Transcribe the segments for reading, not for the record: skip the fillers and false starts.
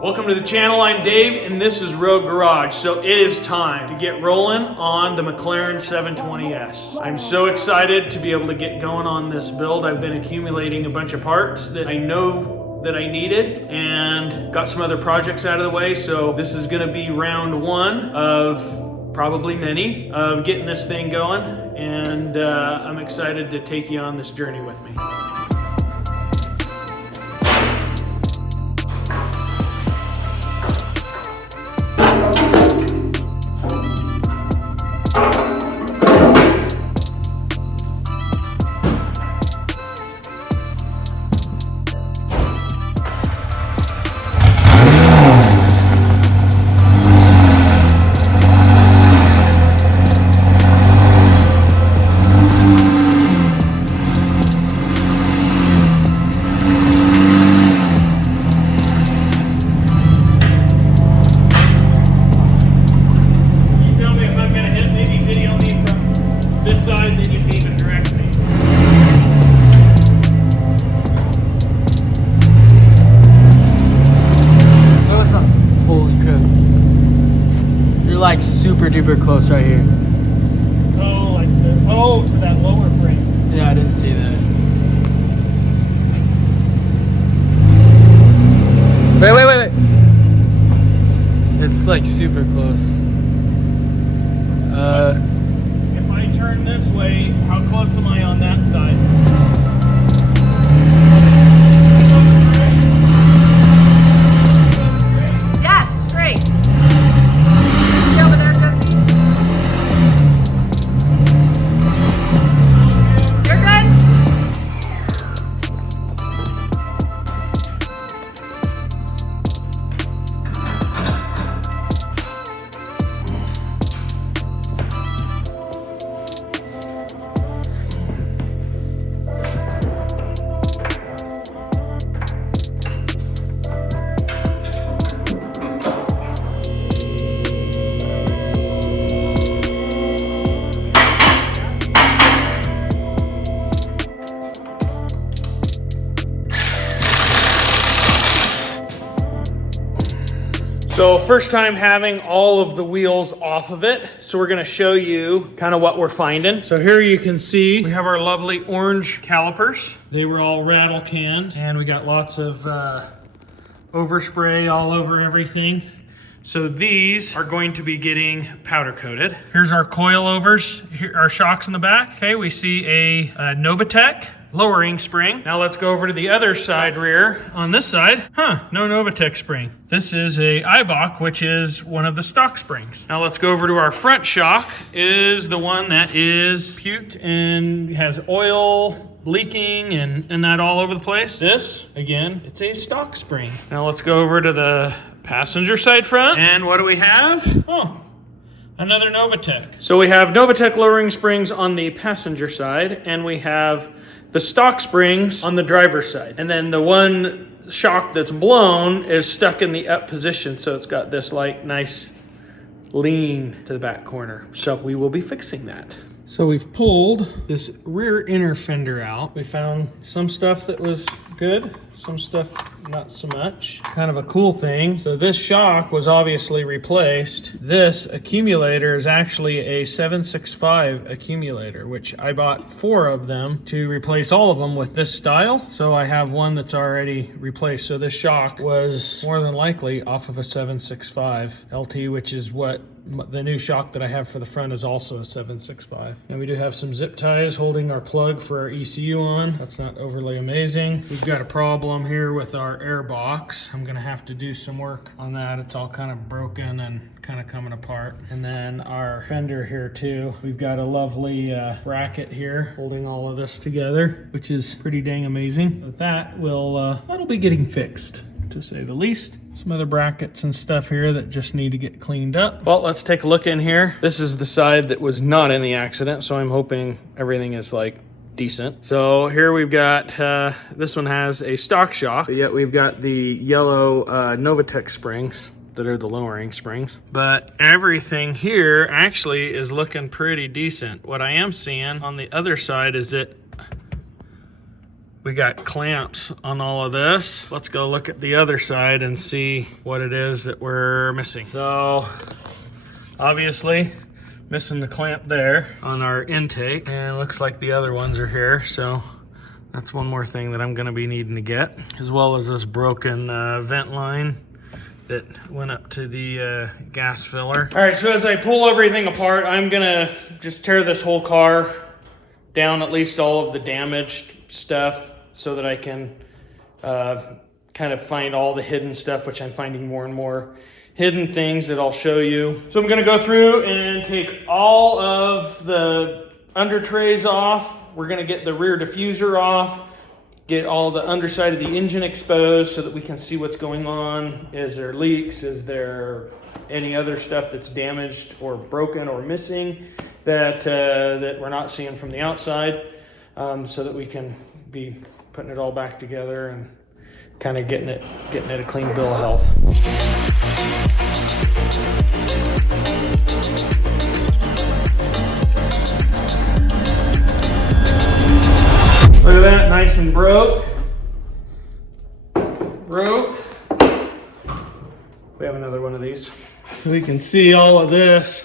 Welcome to the channel, I'm Dave, and this is Road Garage. So it is time to get rolling on the McLaren 720s. I'm so excited to be able to get going on this build. I've been accumulating a bunch of parts that I know that I needed and got some other projects out of the way. So this is gonna be round one of probably many of getting this thing going. And I'm excited to take you on this journey with me. Like super duper close right here. Oh, like to that lower frame. Yeah, I didn't see that. Wait. It's like super close. If I turn this way, how close am I on that side? So first time having all of the wheels off of it. So we're gonna show you kind of what we're finding. So here you can see we have our lovely orange calipers. They were all rattle canned and we got lots of overspray all over everything. So these are going to be getting powder coated. Here's our coilovers, here our shocks in the back. Okay, we see a Novatec lowering spring. Now let's go over to the other side rear. On this side, no Novatec spring. This is a Eibach, which is one of the stock springs. Now let's go over to our front shock, is the one that is puked and has oil leaking and that all over the place. This, again, it's a stock spring. Now let's go over to the passenger side front. And what do we have? Oh, another Novatec. So we have Novatec lowering springs on the passenger side, and we have the stock springs on the driver's side. And then the one shock that's blown is stuck in the up position. So it's got this like nice lean to the back corner. So we will be fixing that. So we've pulled this rear inner fender out. We found some stuff that was good, some stuff not so much. Kind of a cool thing. So this shock was obviously replaced. This accumulator is actually a 765 accumulator, which I bought 4 of them to replace all of them with this style. So I have one that's already replaced. So this shock was more than likely off of a 765 LT, which is what the new shock that I have for the front is also a 765. And we do have some zip ties holding our plug for our ECU on. That's not overly amazing. We've got a problem here with our air box. I'm gonna have to do some work on that. It's all kind of broken and kind of coming apart. And then our fender here too. We've got a lovely bracket here holding all of this together, which is pretty dang amazing. But that will, that'll be getting fixed, to say the least. Some other brackets and stuff here that just need to get cleaned up. Well, let's take a look in here. This is the side that was not in the accident, so I'm hoping everything is like decent. So here we've got, this one has a stock shock, but yet we've got the yellow Novatec springs that are the lowering springs. But everything here actually is looking pretty decent. What I am seeing on the other side is that we got clamps on all of this. Let's go look at the other side and see what it is that we're missing. So obviously missing the clamp there on our intake, and it looks like the other ones are here. So that's one more thing that I'm gonna be needing to get, as well as this broken vent line that went up to the gas filler. All right, so as I pull everything apart, I'm gonna just tear this whole car down, at least all of the damaged stuff, so that I can kind of find all the hidden stuff, which I'm finding more and more hidden things that I'll show you. So I'm gonna go through and take all of the under trays off. We're gonna get the rear diffuser off, get all the underside of the engine exposed so that we can see what's going on. Is there leaks? Is there any other stuff that's damaged or broken or missing that that we're not seeing from the outside, so that we can be putting it all back together and kind of getting it a clean bill of health. Look at that, nice and broke. We have another one of these. So we can see all of this.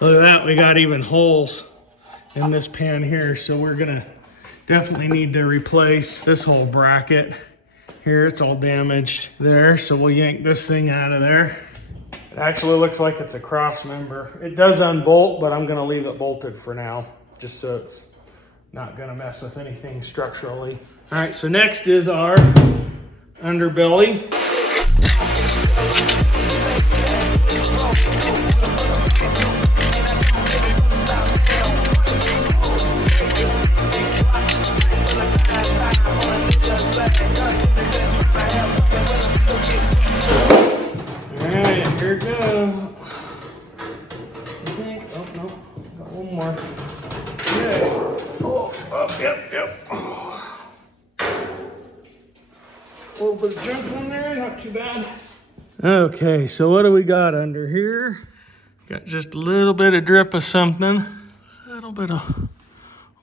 Look at that, we got even holes in this pan here. So we're gonna definitely need to replace this whole bracket here. It's all damaged there. So we'll yank this thing out of there. It actually looks like it's a cross member. It does unbolt, but I'm gonna leave it bolted for now, just so it's not gonna mess with anything structurally. All right, so next is our underbelly. All right, here it goes. I think, oh no, got one more. Okay. Oh, yep. Oh. A little bit of junk on there, not too bad. Okay, so what do we got under here? Got just a little bit of drip of something. A little bit of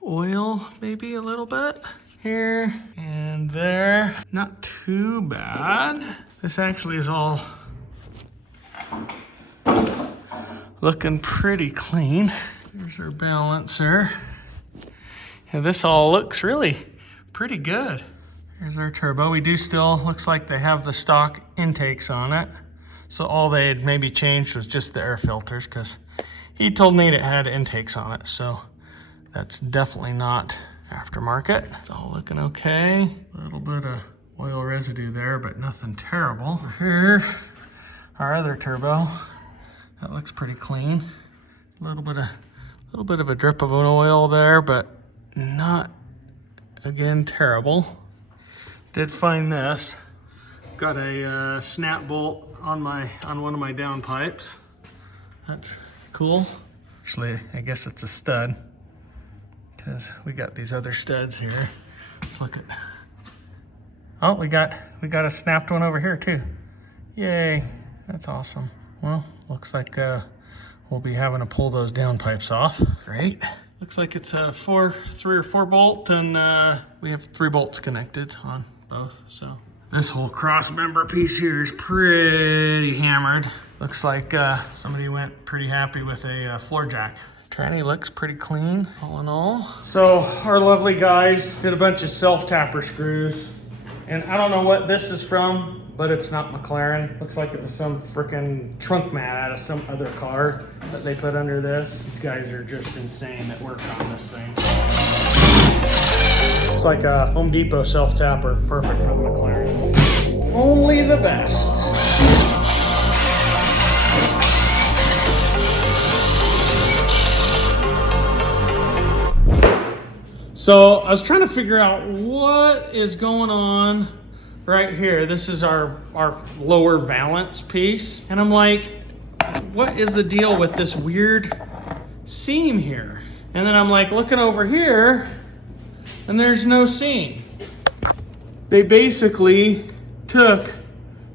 oil, maybe a little bit. Here and there. Not too bad. This actually is all looking pretty clean. There's our balancer. And this all looks really pretty good. Here's our turbo. We do still, looks like they have the stock intakes on it. So all they had maybe changed was just the air filters, because he told me it had intakes on it. So that's definitely not aftermarket. It's all looking okay. A little bit of oil residue there, but nothing terrible. Here, our other turbo. That looks pretty clean. A little bit of a drip of an oil there, but not, again, terrible. Did find this. Got a snap bolt on one of my downpipes. That's cool. Actually, I guess it's a stud, because we got these other studs here. Let's look at. Oh, we got a snapped one over here too. Yay! That's awesome. Well, looks like we'll be having to pull those downpipes off. Great. Looks like it's a 3 or 4 bolt, and we have 3 bolts connected on both. So this whole cross member piece here is pretty hammered. Looks like somebody went pretty happy with a floor jack. Tranny looks pretty clean, all in all. So our lovely guys did a bunch of self-tapper screws, and I don't know what this is from, but it's not McLaren. Looks like it was some freaking trunk mat out of some other car that they put under this. These guys are just insane that worked on this thing. It's like a Home Depot self-tapper, perfect for the McLaren. Only the best. So I was trying to figure out what is going on right here. This is our lower valance piece. And I'm like, what is the deal with this weird seam here? And then I'm like looking over here, and there's no seam. They basically took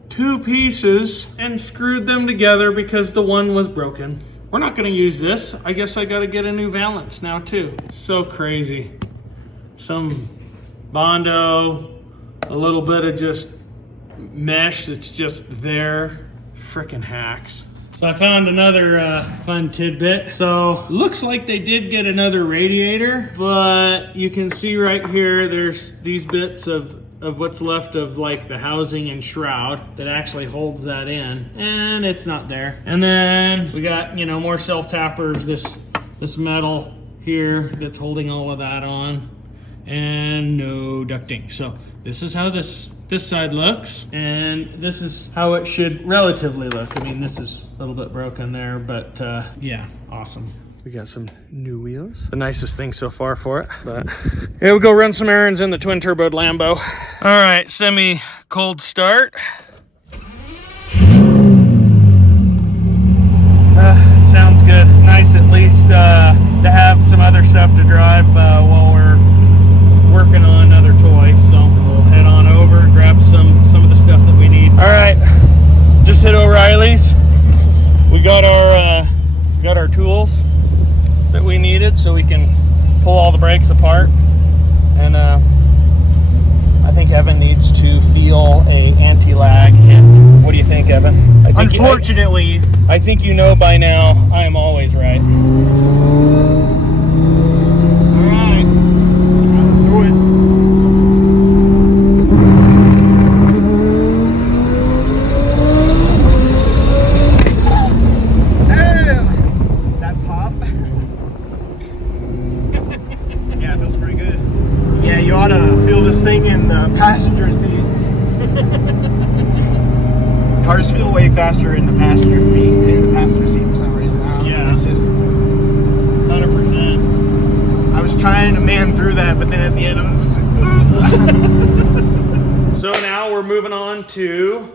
2 pieces and screwed them together because the one was broken. We're not gonna use this. I guess I gotta get a new valance now too. So crazy. Some Bondo, a little bit of just mesh that's just there. Frickin' hacks. So I found another fun tidbit. So looks like they did get another radiator, but you can see right here, there's these bits of what's left of like the housing and shroud that actually holds that in, and it's not there. And then we got, you know, more self-tappers, this metal here that's holding all of that on, and no ducting. So this is how this side looks, and this is how it should relatively look. I mean, this is a little bit broken there, but yeah, awesome. We got some new wheels. The nicest thing so far for it, but yeah, we'll go run some errands in the twin turboed Lambo. All right, semi cold start. Sounds good. It's nice at least to have some other stuff to drive while we're working on other toys. So we'll head on over and grab some of the stuff that we need. All right, just hit O'Reilly's. We got our tools that we needed so we can pull all the brakes apart. And I think Evan needs to feel a anti-lag hint. What do you think, Evan? Unfortunately, I think you know by now I am always right. All right. do it. Damn! That pop. Yeah, it feels pretty good. Yeah, you ought to feel this thing in the passenger seat. Cars feel way faster in the passenger seat for some reason. I don't know. It's just 100%. I was trying to man through that, but then at the end I was just like, So now we're moving on to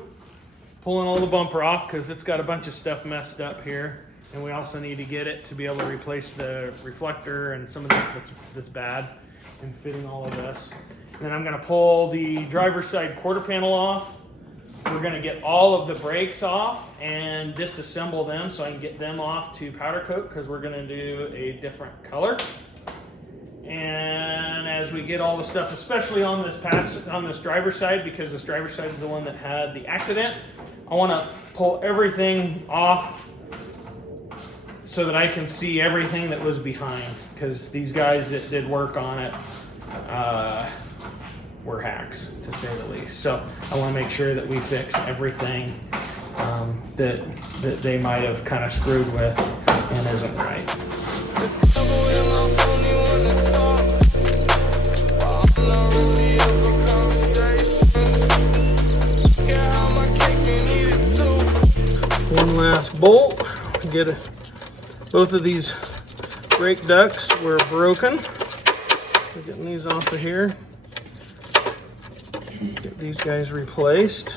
pulling all the bumper off because it's got a bunch of stuff messed up here, and we also need to get it to be able to replace the reflector and some of that that's bad, and fitting all of this. And then I'm going to pull the driver's side quarter panel off. We're going to get all of the brakes off and disassemble them so I can get them off to powder coat because we're going to do a different color. And as we get all the stuff, especially on this driver's side, because this driver's side is the one that had the accident, I want to pull everything off so that I can see everything that was behind, because these guys that did work on it were hacks, to say the least. So I want to make sure that we fix everything that they might have kind of screwed with and isn't right. One last bolt. Get it. Both of these brake ducts were broken. We're getting these off of here. Get these guys replaced.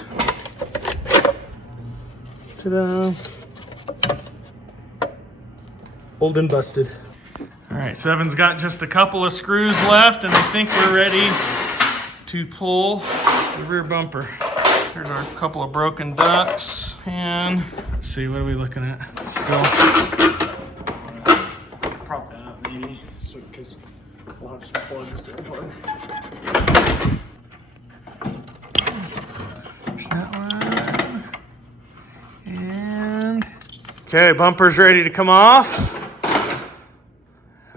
Ta-da! Old and busted. All right, so Evan's got just a couple of screws left, and I think we're ready to pull the rear bumper. Here's our couple of broken ducts, and let's see, what are we looking at? Still. prop that up maybe, so because we'll have some plugs to unplug. There's that one. And okay, bumper's ready to come off.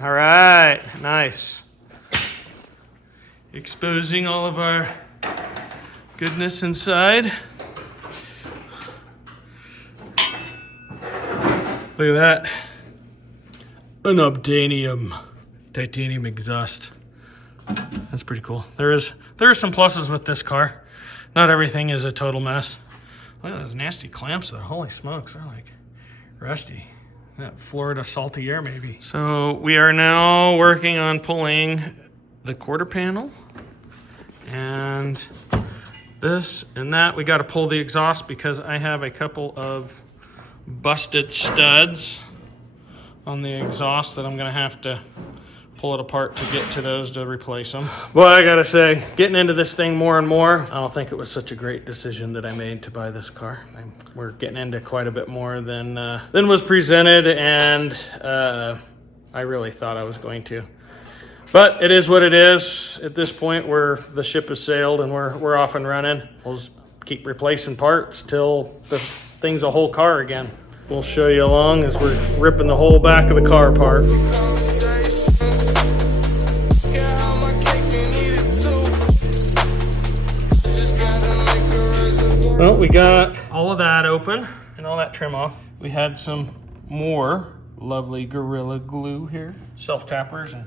All right, nice. Exposing all of our goodness inside. Look at that. An titanium exhaust. That's pretty cool. There are some pluses with this car. Not everything is a total mess. Look at those nasty clamps though. Holy smokes, they're like rusty. That Florida salty air maybe. So we are now working on pulling the quarter panel and this and that. We got to pull the exhaust because I have a couple of busted studs on the exhaust that I'm going to have to pull it apart to get to those to replace them. Well, I gotta say, getting into this thing more and more, I don't think it was such a great decision that I made to buy this car. We're getting into quite a bit more than was presented, and I really thought I was going to. But it is what it is. At this point, the ship has sailed and we're off and running. We'll just keep replacing parts till the thing's a whole car again. We'll show you along as we're ripping the whole back of the car apart. Well, we got all of that open and all that trim off. We had some more lovely Gorilla Glue here. Self-tappers and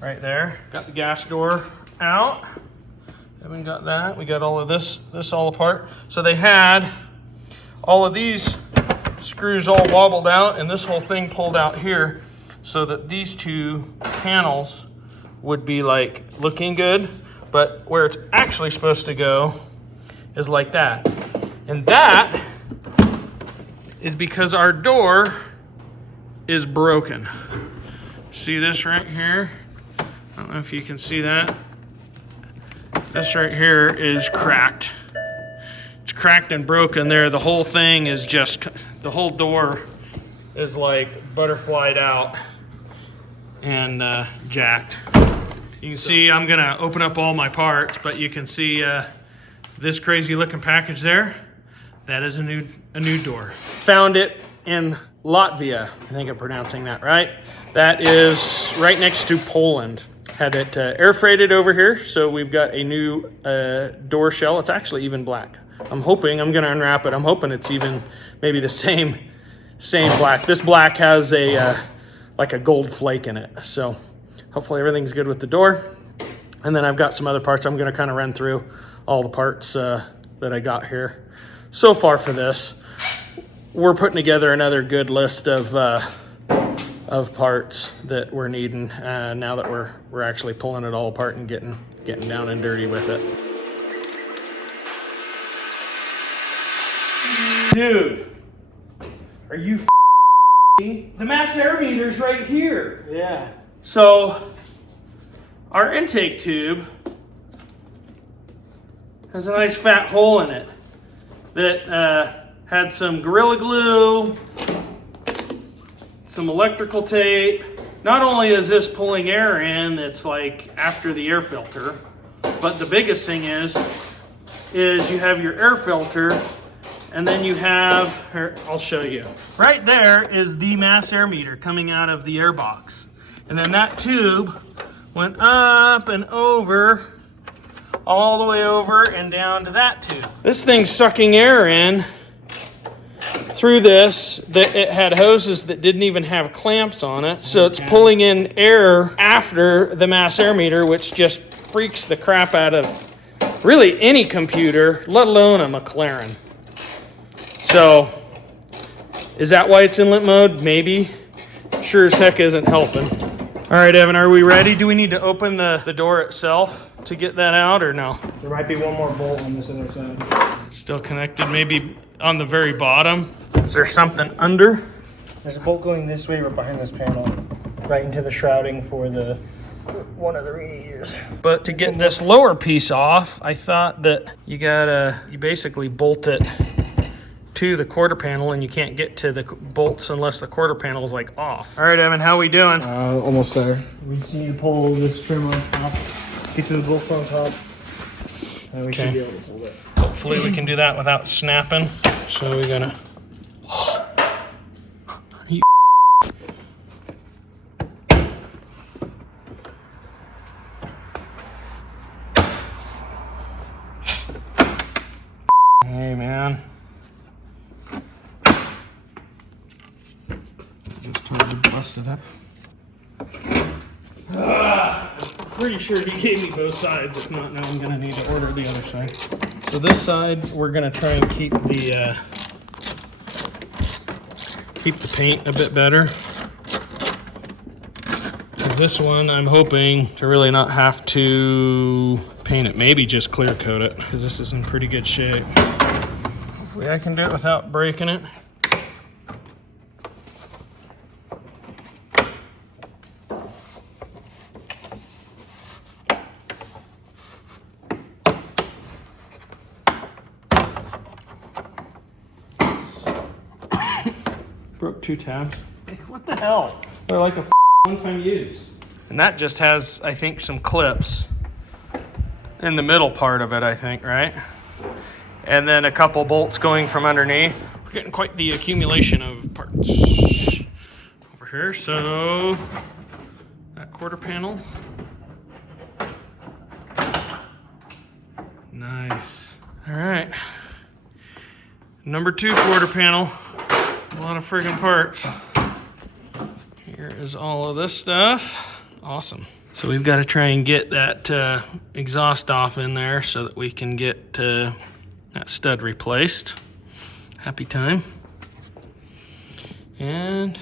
right there. Got the gas door out. Haven't got that. We got all of this all apart. So they had all of these screws all wobbled out and this whole thing pulled out here so that these two panels would be like looking good, but where it's actually supposed to go is like that. And that is because our door is broken. See this right here? I don't know if you can see that. This right here is cracked. It's cracked and broken there. The whole thing is just, the whole door is like butterflied out and jacked. You can see I'm gonna open up all my parts, but you can see this crazy looking package there. That is a new door. Found it in Latvia. I think I'm pronouncing that right. That is right next to Poland. Had it air freighted over here, so we've got a new door shell. It's actually even black. I'm gonna unwrap it. I'm hoping it's even maybe the same black. This black has a like a gold flake in it. So hopefully everything's good with the door. And then I've got some other parts. I'm gonna kind of run through all the parts that I got here so far for this. We're putting together another good list of parts that we're needing now that we're actually pulling it all apart and getting down and dirty with it. Dude, are you me? The mass air meter's right here. Yeah. So our intake tube has a nice fat hole in it that had some Gorilla Glue, some electrical tape. Not only is this pulling air in that's like after the air filter, but the biggest thing is you have your air filter and then you have, here, I'll show you. Right there is the mass air meter coming out of the air box. And then that tube went up and over, all the way over and down to that tube. This thing's sucking air in through this. It had hoses that didn't even have clamps on it. So it's pulling in air after the mass air meter, which just freaks the crap out of really any computer, let alone a McLaren. So is that why it's inlet mode? Maybe. Sure as heck isn't helping. All right, Evan, are we ready? Do we need to open the door itself to get that out or no? There might be one more bolt on this other side. Still connected, maybe on the very bottom. Is there something under? There's a bolt going this way right behind this panel, right into the shrouding for one of the radiators. But to get this lower piece off, I thought that you basically bolt it to the quarter panel and you can't get to the bolts unless the quarter panel is like off. All right, Evan, how we doing? Almost there. We just need to pull this trim on top, get to the bolts on top, and we should be able to pull it. Hopefully we can do that without snapping. So we're gonna... Hey, man. Just totally busted up. I'm pretty sure he gave me both sides. If not, now I'm gonna need to order the other side. So this side, we're gonna try and keep the paint a bit better. This one, I'm hoping to really not have to paint it. Maybe just clear coat it, because this is in pretty good shape. Hopefully I can do it without breaking it. Broke 2 tabs. What the hell? They're like a one-time use. And that just has, I think, some clips in the middle part of it, I think, right? And then a couple bolts going from underneath. We're getting quite the accumulation of parts over here. So that quarter panel. Nice. All right. Number 2 quarter panel. A lot of friggin' parts. Here is all of this stuff. Awesome. So we've got to try and get that exhaust off in there so that we can get that stud replaced. Happy time. And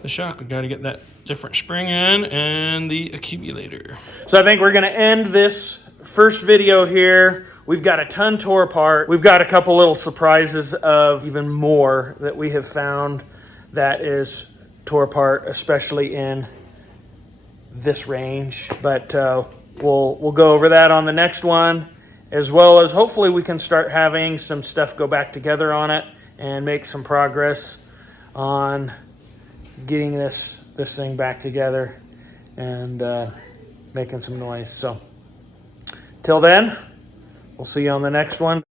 the shock, we got to get that different spring in and the accumulator. So I think we're going to end this first video here. We've got a ton tore apart. We've got a couple little surprises of even more that we have found that is tore apart, especially in this range. But we'll go over that on the next one, as well as hopefully we can start having some stuff go back together on it and make some progress on getting this thing back together and making some noise. So till then, we'll see you on the next one.